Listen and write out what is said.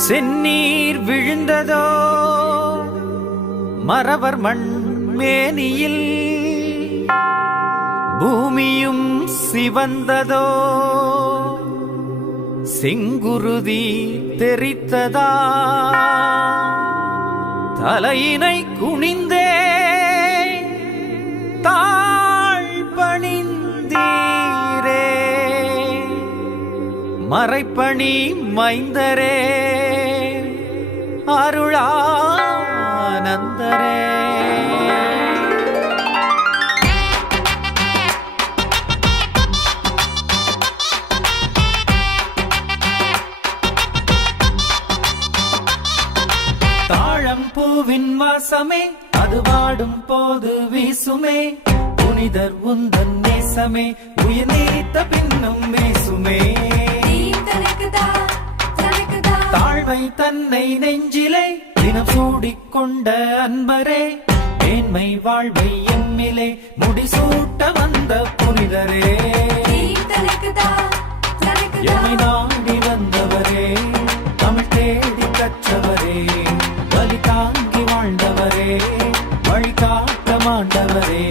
செந்நீர் விழுந்ததோ மறவர் மண் மேனியில், பூமியும் சிவந்ததோ செங்குருதி தெரித்ததா, தலையினை குனிந்தே தாழ் பணிந்தீரே, மறைப்பணி மைந்தரே அருளானந்தரே. தாழம்பூவின் வாசமே அது வாடும் போது வீசுமே, புனிதர் உந்தன் நேசமே உயிர் நீத்த பின்னும் வீசுமே. தாழ்வை தன்னை நெஞ்சிலே தினம் சூடிக்கொண்ட அன்பரே, மேன்மை வாழ்வை எம்மிலே முடிசூட்ட வந்த புனிதரே, எம்மை நாடி வந்தவரே, தமிழ் தேடி கற்றவரே, வழி தாங்கி வாழ்ந்தவரே, வழிகாட்ட மாண்டவரே.